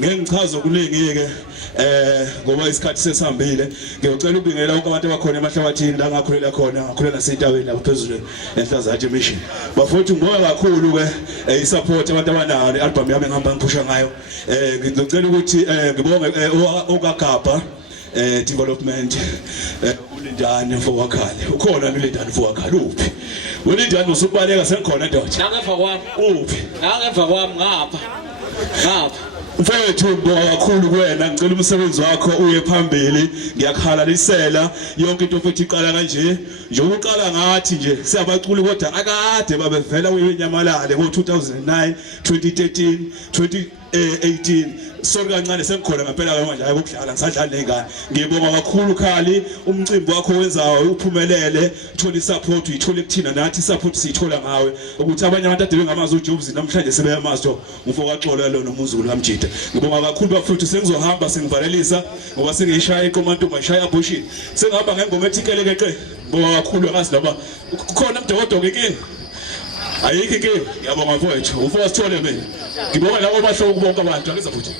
ngeke ngichaze okuningi ke ngoba isikhathi sesihambile ngiyocela ubingela wonke abantu abakhona emahlabathini la ngakhulela khona ngakhulela nasendaweni lapha phezulu ehlazathi mission bafowethu ngibonga kakhulu ke isupport abantu abanayo album yami engihamba ngiphusha ngayo ngicela ukuthi ngibonge okagaba development uLindani Mfowakhale ukhona uLindani Mfowakhale uphi uLindani usubaleka sengikhona ndoda nangemva kwami uphi nangemva kwami ngapha mfowethu ngibonga kakhulu kuwena ngicela umsebenzi wakho uye phambili ngiyakhalalisela yonke into futhi iqala kanje njengoba uqala ngathi nje siyabaculi kodwa akade babevela uyenyamalale ngo2009 2013 2018 sonke kancane sengikhona ngempela manje ayokudlala ngisadlala nengane ngiyibonga kakhulu Khali umcimbi wakho wenzayo uphumelele uthola isupport uyithola kuthina nathi isupport siyithola ngawe ukuthi abanye abantu ade bengamazi uJobs namhlanje sebeyamazi umfokaxolo lo nomuzulu kaMjida ngibonga kakhulu bafuthu sengizohamba sengivalelisa ngoba sengishaya iqomanto ngishaya abhoshini sengihamba ngengoma ethikeleke ngibonga kakhulu ngazi laba kukhona umdokodoke inkingi ayikho inkingi ngiyabonga mfowethu umfoka Sithole mina ngibonga labo bahlobo bonke abantu akiza futhi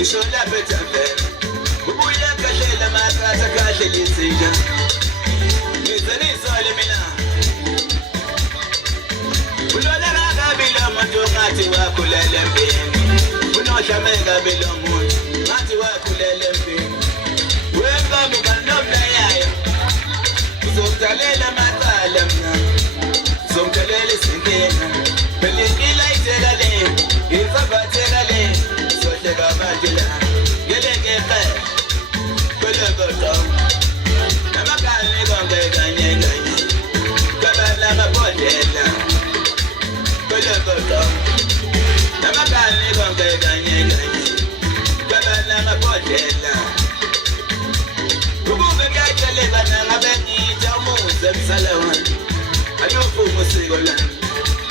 Ishola bethe ubuya kahlela makatha kahle lizinja ngizenisole mina ulolaka kabilo umuntu ngathi wakhulele empini unohlameka bilo umuntu ngathi wakhulele empini wembamu kanomla yayo uzomdalela amacala mina uzomdalela izinkinga belingila itekale izabathekale Kabajila, geleke fe, kolokoto. Namakali konge ganye ganye, kabala mapotela. Kolokoto. Namakali konge ganye ganye, kabala mapotela. usiko lami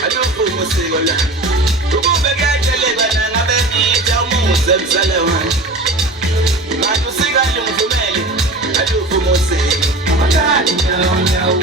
aluvuma usiko lami ukube kuyatsheleka nangabe ngitha umuze emsalewami manje usikali ngivumele aluvuma usiko amakani nyawo nyawo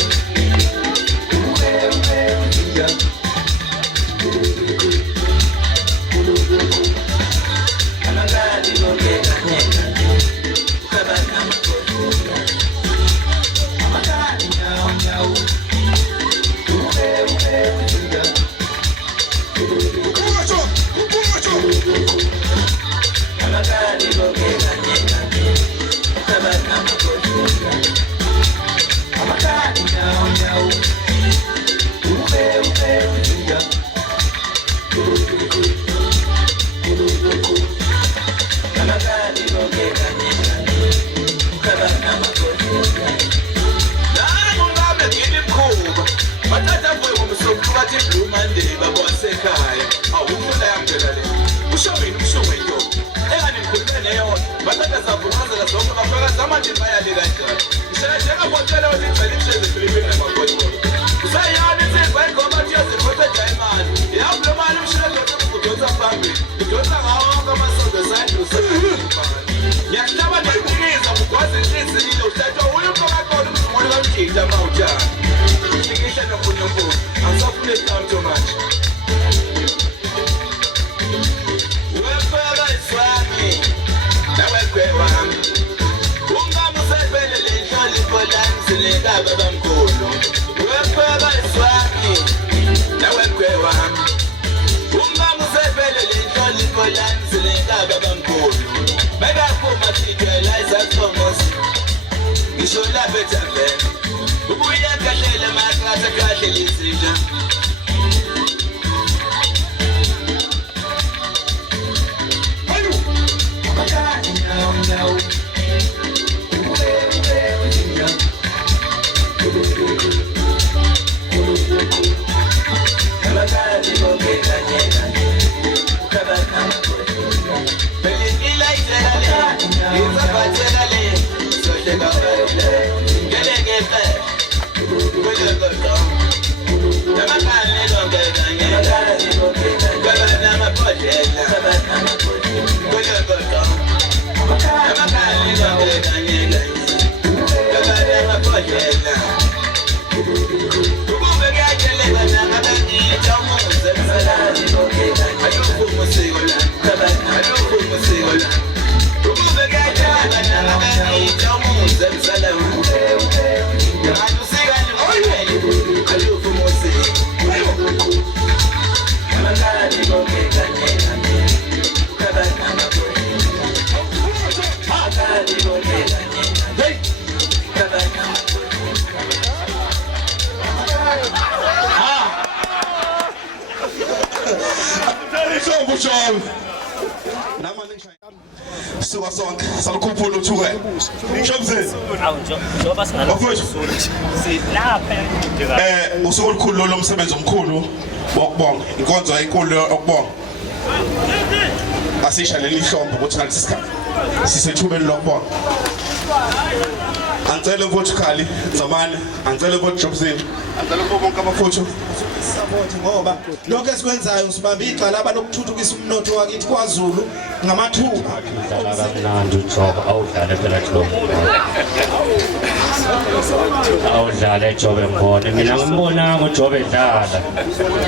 Suka sonke salukhuphula uthuke. Shobzeni. Njoba singalapha. Usuku olukhulu lomsebenzi omkhulu wokubonga. Inkonzo enkulu yokubonga. Asisha leli hlombo ukuthi ngalesi sikhathi sisethubeni lokubonga. Angicela mfowethu Khali Zamane, angicela mfowethu Jobzeni, angicela bonke abafowethu support ngoba lokho esikwenzayo sibambe igxala abanokuthuthukisa umnotho wakithi kwaZulu ngamathuba. Kamnandi uJob awudlale phela Job. Awudlale Job ngibona mina ngimbona ngoJob edlala.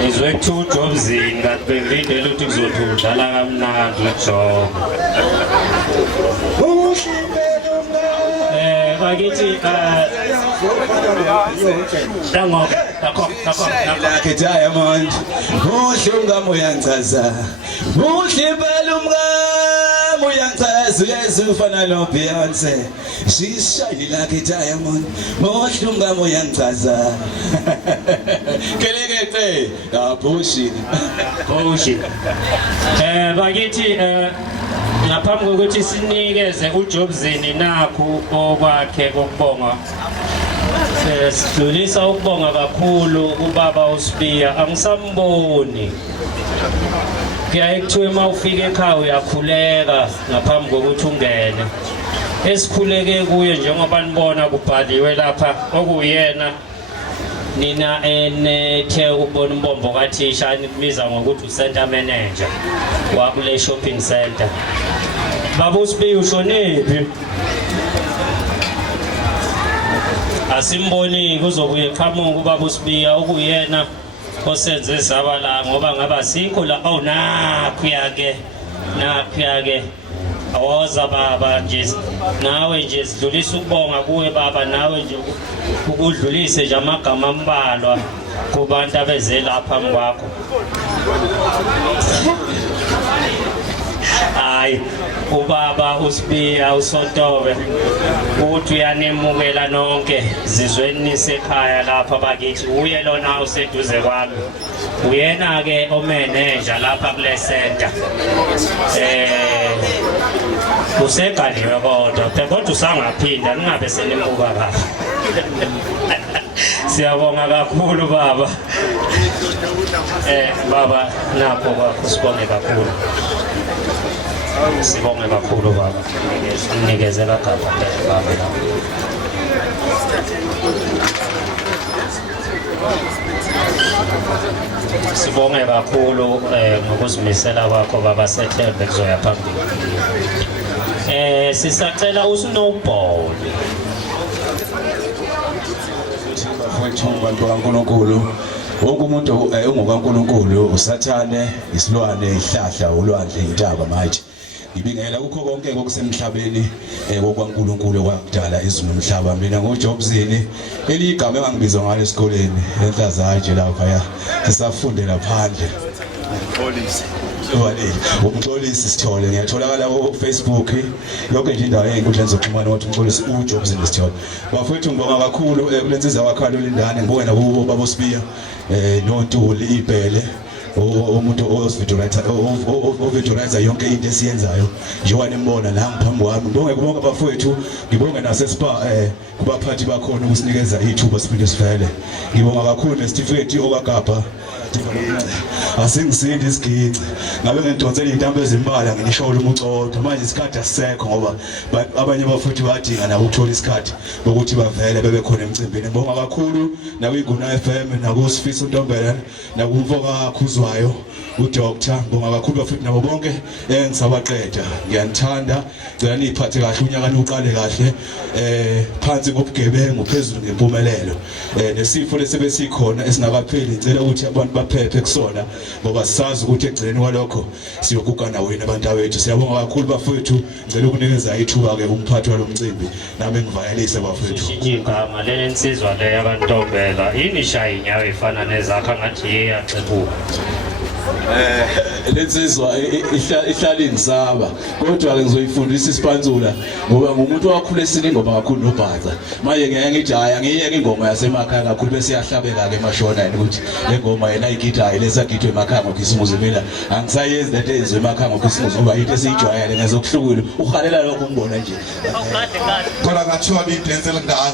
Ngizwe kuthi uJobzini kanti bengilindele ukuthi kuzothi udlala kamnandi uJob. Bakithi dango takho like diamond muhle umngamo uyangichaza muhle impela umngamo uyangichaza uyezufana no Beyonce she's shining like a diamond muhle umngamo uyangichaza kelekete bullshit bakithi ngaphambi kokuthi sinikeze uJobzini nakho okwakhe kokubonga sidlulisa ukubonga kakhulu ubaba uSibiya angisamboni kuyaye kuthiwe mawufika ekhaya uyakhuleka ngaphambi kokuthi ungene esikhuleke kuye njengoba nibona kubhaliwe lapha okuyena nina enethe ukubona umbombo kathisha nikubiza ngokuthi ucenter manager wakule shopping center. Baba uSibiya ushonephi? Asimboni kuzobuye eqhamuka ubaba uSibiya okuyena osenze zabala ngoba ngaba sikho la. Oh nakuyake awaza baba nje nawe nje sidlulisa ukubonga kuwe baba, nawe nje ukudlulise nje amagama ambalwa kubantu abeze lapha kwakho. Hayi ubaba uSibiya uSontobe uthi uyanemukela nonke zizweni nisekhaya lapha bakithi. Uye lona useduze kwami, uyena ke omeneja lapha kule center. Useganiwe kodwa usangaphinda ningabe senimuka baba. Siyabonga kakhulu baba. Baba napho kwakho sibonge kakhulu. Sibonge kakhulu baba. Nikezela gaba baba. Sibonge kakhulu ngokuzimisela kwakho baba, sethembe kuzoya phambili. Sisacela uSnowball. Bafowethu bantu kaNkulunkulu, wonke umuntu ongokaNkulunkulu usathane, isilwane, ihlahla, ulwandle, intaba manje. Ngibingela kukho konke okusemhlabeni kokwaNkulunkulu kwakudala izulu nomhlaba. Mina ngoJobzini eligama engangibizwa ngalo esikoleni enhlazaje lapha ya sisafundela phandle. Umxolisi Sithole, ngiyatholakala ku Facebook yonke nje indawo ey'nkundleni zokuxhumana wathi umxolisi uJobzini Sithole. Bafowethu ngibonga kakhulu kulensizwa wakhalo lindane, ngibonge nabo baba uSibiya noNtuli iBhele, umuntu ovidorizer yonke into esiyenzayo njengoba nimbona la ngaphambi kwami. Ngibonge kubonke bafowethu, ngibonge nasespa kubaphathi bakhona ukusinikeza ithuba siphinde sivele. Ngibonga kakhulu nesitifiketi okagabha asingisindi isiginci, ngabe ngidonsela intambo ezimbala nginisholo umucotho. Manje isikhathi asisekho ngoba abanye abafuthi badinga nabo ukuthola isikhathi ukuthi bavele bebe khona emcimbini. Ngibonga kakhulu nakuyiGuna FM nakuSifiso Ntombela nakumfoka Khuzwayo uDoctor. Ngibonga kakhulu bafuthi nabo bonke engisabaqeda. Ngiyanithanda, ngicela niphathe kahle unyaka uqale kahle phansi ngobugebengu phezulu ngempumelelo. Nesifo lesebesikhona esingakapheli ngicela ukuthi abantu baphephe kusona ngoba sisazi ukuthi egcineni kwalokho siyokugana wena abantu abethu. Siyabonga kakhulu bafowethu, ngicela ukunikeza ithuba ke umphathi walomcimbi nami ngivayelise bafowethu. Igama lensizwa le yakantombela yini shaya inyawo ifana nezakha ngathi iyacebuka. Lensizwa ihlala ingisaba kodwa ke ngizoyifundisa isipanzula ngoba ngumuntu wakhule esini ingoma kakhulu noBhaca. Manje ngeke ngithi hayi angiyeke ingoma yasemakhaya kakhulu bese iyahlabeka ke emashona ukuthi le ngoma yena igitayi lesagithwe emakhaya ngoKhisimusi. Mina angisayenzi lento ezwe emakhaya ngoKhisimusi ngoba into esiyijwayele ngezokuhlukula uhalela lokho ngibona nje. Kodwa ngathiwa idensela ngaka.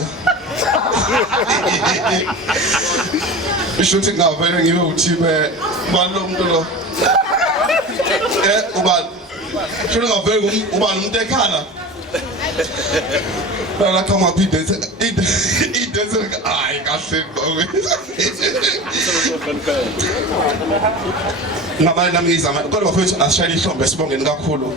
Ishuthi ngavele ngibe uThibe ubani lo muntu lo. Ubani. Shona ngavele ubani umuntu ekhala. Bala kama idense ay kahle ngabanye nami ngizama kodwa bafethu asishayile ihlombe sibongeni kakhulu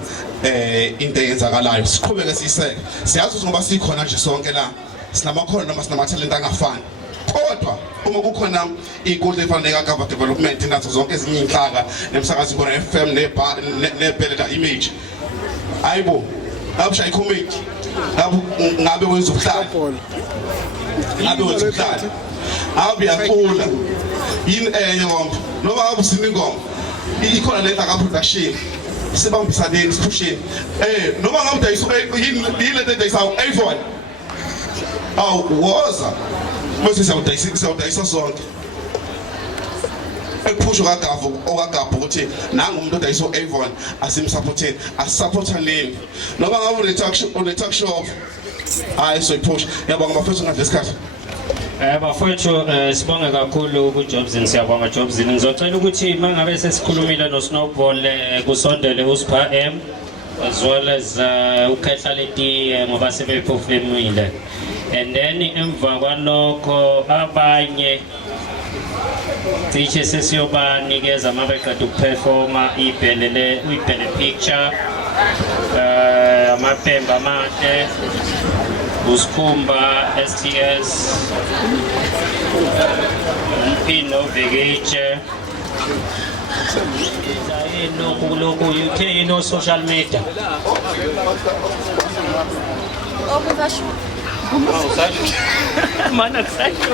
into eyenzakalayo. Siqhubeke siyiseke, siyazi ngoba sikhona nje sonke la sinamakhono noma sinamatalent angafani, kodwa uma kukhona inkundla efana nekaGava Development nazo zonke ezinye inhlaka nemsakazi khona FM nebhele image ayibo abusha icomment ngabe wenza ubuhlali abuyacula yini enye ngomba noma abusini ingoma ikhona le ka production sibambisaneni siphusheni noma ngabe dayisa yini le dayisa iPhone woza mase siyawudayisa sonke ekuphusha okagabha ukuthi nanga umuntu odayisa u-Avon asimsupporteni asisupportaneni noma ngabe une-talk show hayi soyiphusha. Yabonga bafethu ngadle isikhathi. Bafowethu sibonge kakhulu kuJobzini, siyabonga Jobzini. Ngizocela ukuthi mangabe sesikhulumile noSnowball kusondele uSpha M as well as ukhehla letiye ngoba sebephofemile, and then emva kwalokho abanye cishe sesiyobanikeza mabeqeda ukuperforma ibhele picture, amapembe amahle, usikhumba STS, umpino veketshe. Loku you know social media. Mana kusasho.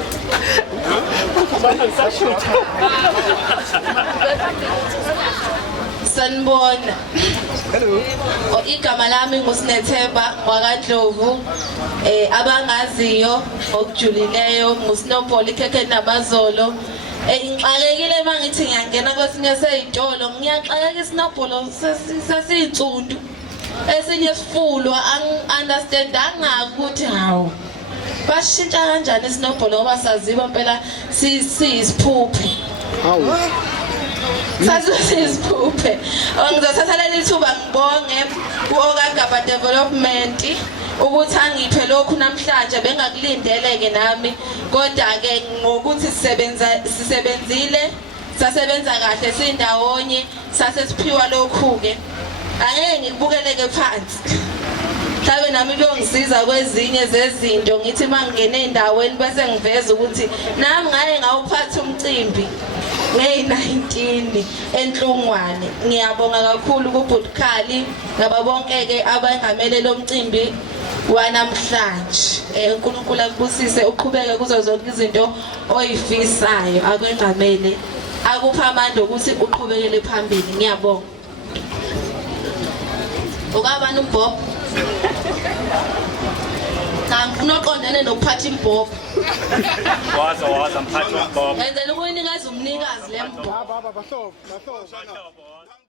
Sanibona. Hello. Igama lami nguSinethemba wakwaNdlovu. Abangaziyo okujulileyo nguSnowball ikhekhe nabazolo. Ngixakekile mangithi ngiyangena kwesinye seyitolo ngiyaxakeka iSnowball sesiyinsundu. Esinye sifulwa understandanga ukuthi hawo bashintsha kanjani iSnowball ngoba saziba impela siyisiphuphe. Hawu. Sasisiphuphe. Ngizothatha leli thuba ngibonge uOkagaba Development ukuthi angiphe lokhu namhlanje bengakulindeleke nami, kodwa ke ngokuthi sisebenzile sasebenza kahle sindawonye sasesiphiwa lokhu ke angeke ngikubukeleke phansi. Mhlabe nami kuyongisiza kwezinye zezinto ngithi mangene endaweni bese ngiveza ukuthi nami ngaye ngawuphatha umcimbi nge-19 eNhlungwane. Ngiyabonga kakhulu kuButkali ngaba bonke ke abangamele lo mcimbi wanamhlanje. uNkulunkulu akubusise uqhubeke kuzo zonke izinto oyifisayo, akwengamele akupha amandla ukuthi uqhubekele phambili. Ngiyabonga. Ukabani uBob? Ngifuna uqondane nokuphatha iBob. Waza mphatha uBob. Ngenzela ukuyinikazi umnikazi le Bob. Baba bahlobo.